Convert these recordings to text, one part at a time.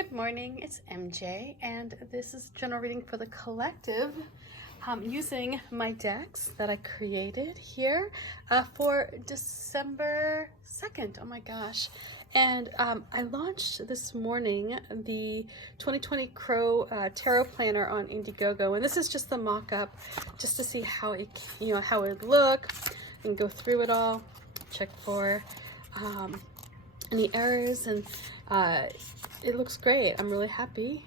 Good morning, it's MJ, and this is general reading for the collective using my decks that I created here for December 2nd. Oh my gosh. And I launched this morning the 2020 Crow Tarot Planner on Indiegogo, and this is just the mock-up just to see how it, how it would look, and go through it all, check for any errors, and it looks great. I'm really happy.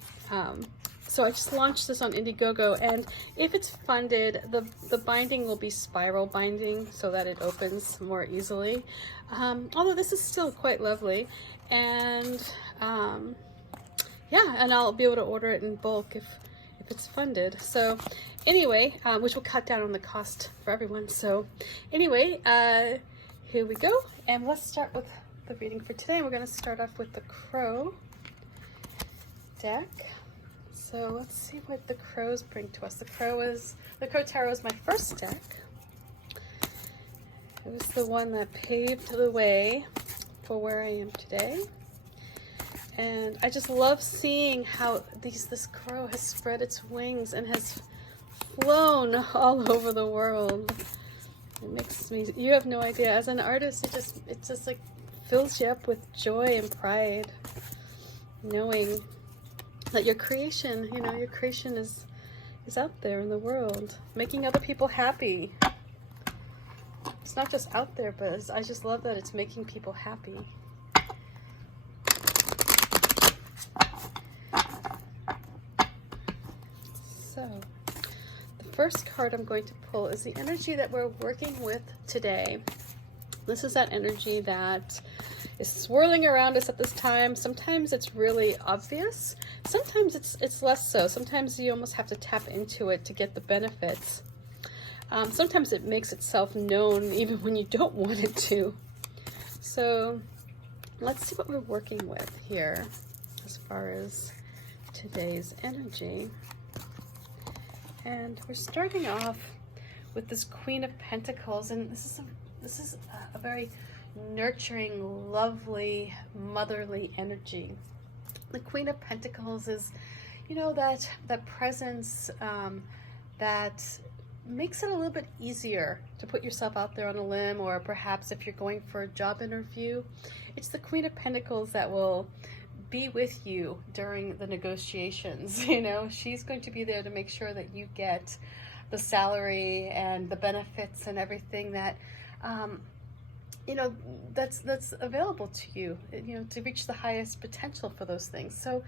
So I just launched this on Indiegogo, and if it's funded, the binding will be spiral binding so that it opens more easily. Although this is still quite lovely, and yeah, and I'll be able to order it in bulk if it's funded. So anyway, which will cut down on the cost for everyone. So anyway, here we go, and let's start with the reading for today. We're going to start off with the Crow deck. So let's see what the crows bring to us. The Crow Tarot is my first deck. It was the one that paved the way for where I am today. And I just love seeing how this crow has spread its wings and has flown all over the world. It makes me, you have no idea. As an artist, it just like fills you up with joy and pride, knowing that your creation, your creation is out there in the world, making other people happy. It's not just out there, but I just love that it's making people happy. So, the first card I'm going to pull is the energy that we're working with today. This is that energy that is swirling around us at this time. Sometimes it's really obvious. Sometimes it's less so. Sometimes you almost have to tap into it to get the benefits. Sometimes it makes itself known even when you don't want it to. So let's see what we're working with here as far as today's energy. And we're starting off with this Queen of Pentacles, and this is a very nurturing, lovely, motherly energy. The Queen of Pentacles is, that presence that makes it a little bit easier to put yourself out there on a limb, or perhaps if you're going for a job interview, it's the Queen of Pentacles that will be with you during the negotiations. She's going to be there to make sure that you get the salary and the benefits and everything that that's available to you, to reach the highest potential for those things. So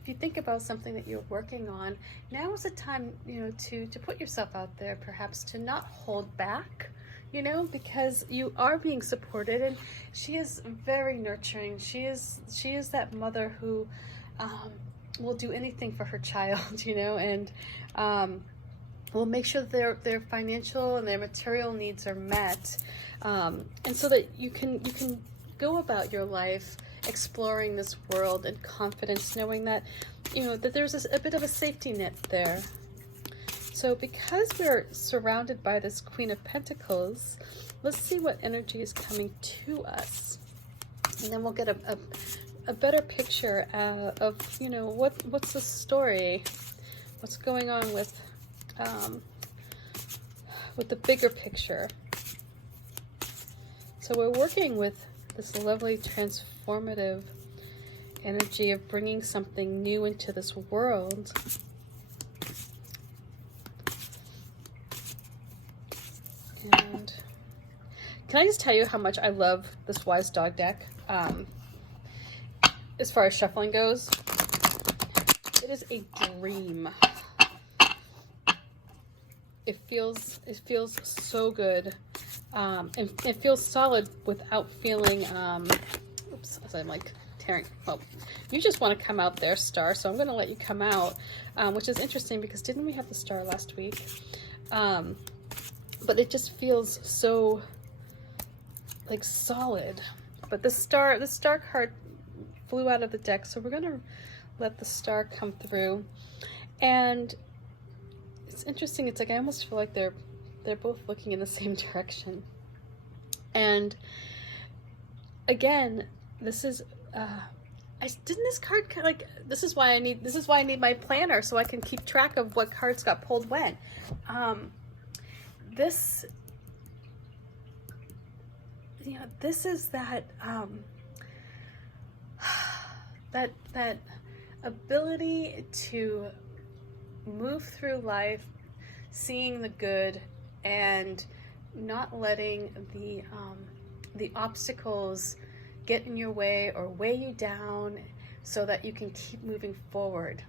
if you think about something that you're working on, now is the time, to put yourself out there, perhaps to not hold back, because you are being supported, and she is very nurturing. She is that mother who will do anything for her child, and will make sure that their financial and their material needs are met, and so that you can go about your life exploring this world in confidence, knowing that that there's a bit of a safety net there. So because we're surrounded by this Queen of Pentacles, let's see what energy is coming to us, and then we'll get a better picture of what's the story, what's going on with the bigger picture. So we're working with this lovely transformative energy of bringing something new into this world. And can I just tell you how much I love this Wise Dog deck? As far as shuffling goes, it is a dream. It feels so good. And it feels solid without feeling, oops, as I'm like tearing, well, you just want to come out there, Star, so I'm going to let you come out, which is interesting because didn't we have the Star last week? But it just feels so, like, solid. But the Star card flew out of the deck, so we're going to let the Star come through. And it's interesting, it's like I almost feel like they're both looking in the same direction. And again, this is didn't this card like, this is why I need my planner, so I can keep track of what cards got pulled when. This, this is that that ability to move through life, seeing the good and not letting the obstacles get in your way or weigh you down, so that you can keep moving forward.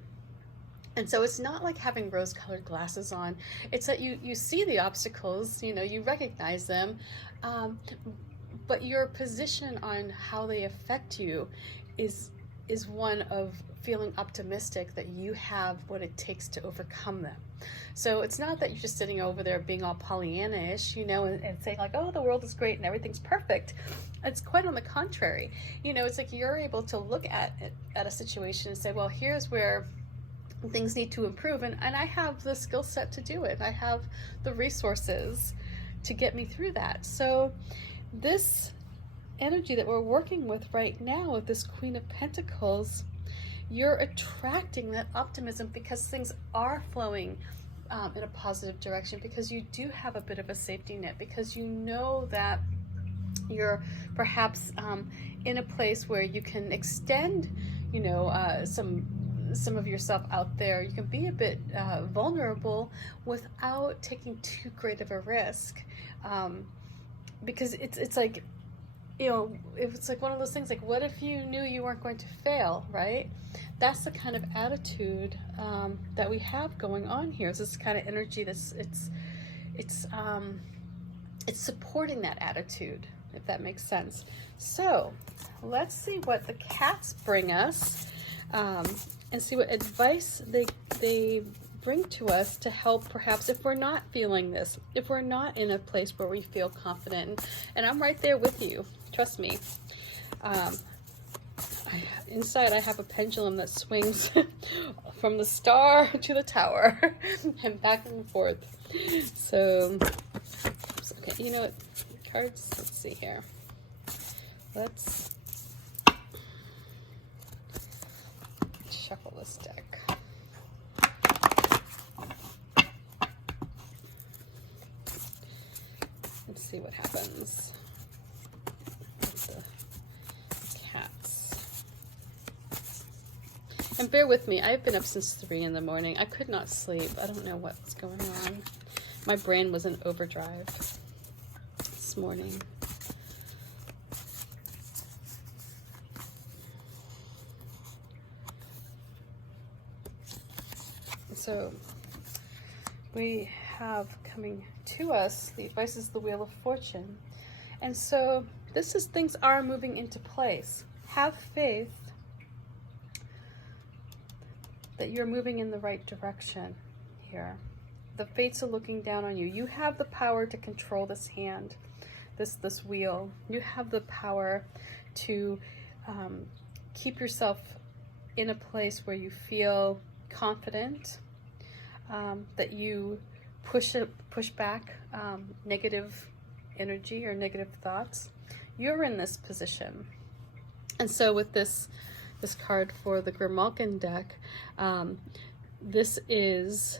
And so it's not like having rose-colored glasses on. It's that you see the obstacles, you recognize them, but your position on how they affect you is one of feeling optimistic that you have what it takes to overcome them. So it's not that you're just sitting over there being all Pollyanna-ish, and saying like, oh, the world is great and everything's perfect. It's quite on the contrary. It's like you're able to look at a situation and say, well, here's where things need to improve, and I have the skill set to do it. I have the resources to get me through that. So this energy that we're working with right now with this Queen of Pentacles, you're attracting that optimism because things are flowing in a positive direction, because you do have a bit of a safety net, because you know that you're perhaps in a place where you can extend, some of yourself out there. You can be a bit vulnerable without taking too great of a risk, because it's like, it's like one of those things, like, what if you knew you weren't going to fail, right? That's the kind of attitude that we have going on here. It's this kind of energy that's it's supporting that attitude, if that makes sense. So let's see what the cats bring us, and see what advice they bring to us to help, perhaps, if we're not feeling this, if we're not in a place where we feel confident. And I'm right there with you, trust me. Inside I have a pendulum that swings from the star to the tower and back and forth. So, okay, you know what, cards, let's see here. Let's shuffle this deck. Let's see what happens with the cats. And bear with me, I've been up since 3 in the morning. I could not sleep. I don't know what's going on. My brain was in overdrive this morning. So we have coming to us, the advice is the Wheel of Fortune. And so this is, things are moving into place. Have faith that you're moving in the right direction here. The fates are looking down on you. You have the power to control this hand, this wheel. You have the power to keep yourself in a place where you feel confident, that you push back negative energy or negative thoughts. You're in this position. And so with this card for the Grimalkin deck, this is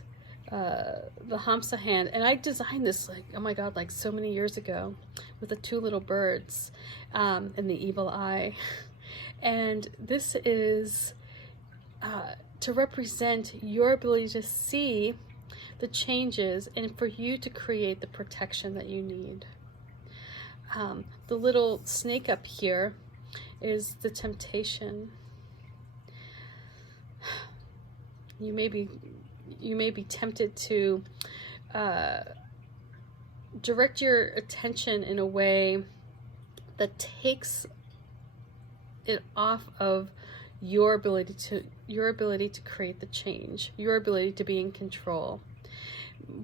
the Hamsa hand, and I designed this, like, oh my god, like so many years ago, with the 2 little birds and the evil eye. And this is to represent your ability to see the changes and for you to create the protection that you need. The little snake up here is the temptation. You may be tempted to direct your attention in a way that takes it off of your ability to create the change, your ability to be in control.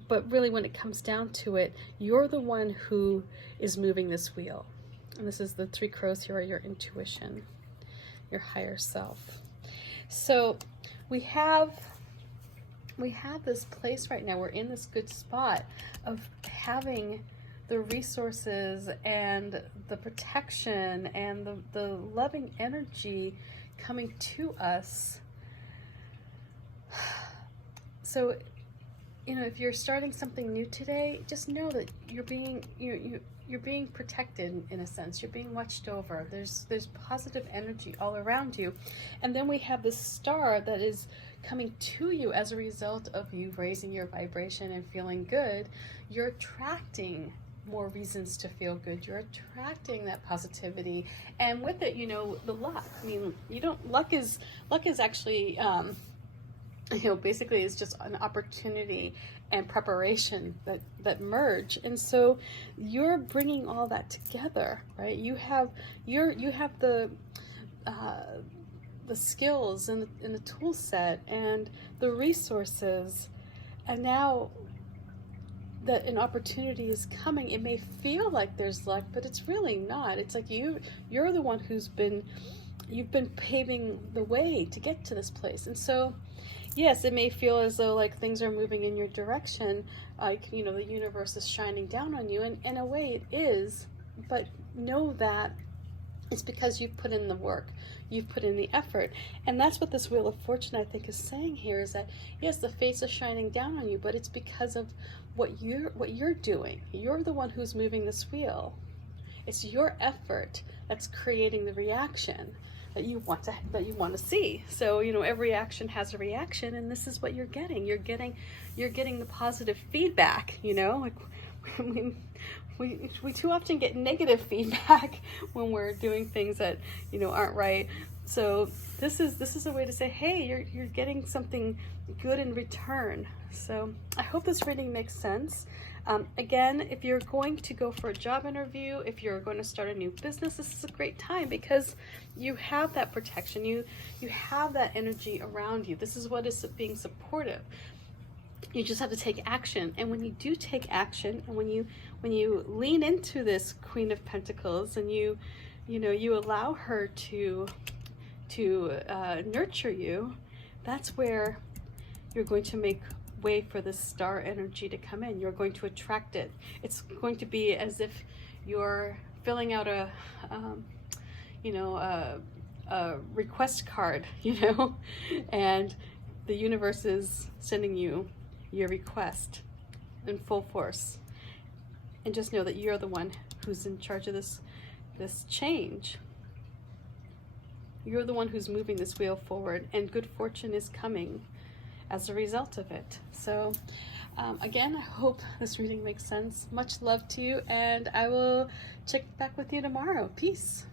But really, when it comes down to it, you're the one who is moving this wheel. And this is the 3 crows here, are your intuition, your higher self. So we have this place right now. We're in this good spot of having the resources and the protection and the loving energy coming to us. So, you know, if you're starting something new today, just know that you're being you're being protected in a sense. You're being watched over. There's positive energy all around you. And then we have this star that is coming to you as a result of you raising your vibration and feeling good. You're attracting more reasons to feel good. You're attracting that positivity, and with it, you know, the luck. I mean, luck is actually you know, basically it's just an opportunity and preparation that merge. And so you're bringing all that together, right? You have the skills and the tool set and the resources, and now that an opportunity is coming. It may feel like there's luck, but it's really not. It's like you're the one you've been paving the way to get to this place. And so yes, it may feel as though like things are moving in your direction, like, you know, the universe is shining down on you, and in a way it is, but know that it's because you've put in the work, you've put in the effort. And that's what this Wheel of Fortune, I think, is saying here, is that yes, the fates are shining down on you, but it's because of what you're doing. You're the one who's moving this wheel. It's your effort that's creating the reaction that you want to see. So, you know, every action has a reaction, and this is what you're getting. You're getting the positive feedback, you know? Like we too often get negative feedback when we're doing things that, you know, aren't right. So this is a way to say, hey, you're getting something good in return. So I hope this reading makes sense. Again, if you're going to go for a job interview, if you're going to start a new business, this is a great time because you have that protection. You have that energy around you. This is what is being supportive. You just have to take action. And when you do take action, and when you lean into this Queen of Pentacles, and you allow her to nurture you, that's where you're going to make way for this star energy to come in. You're going to attract it. It's going to be as if you're filling out a request card, you know, and the universe is sending you your request in full force. And just know that you're the one who's in charge of this change. You're the one who's moving this wheel forward, and good fortune is coming as a result of it. So again, I hope this reading makes sense. Much love to you, and I will check back with you tomorrow. Peace.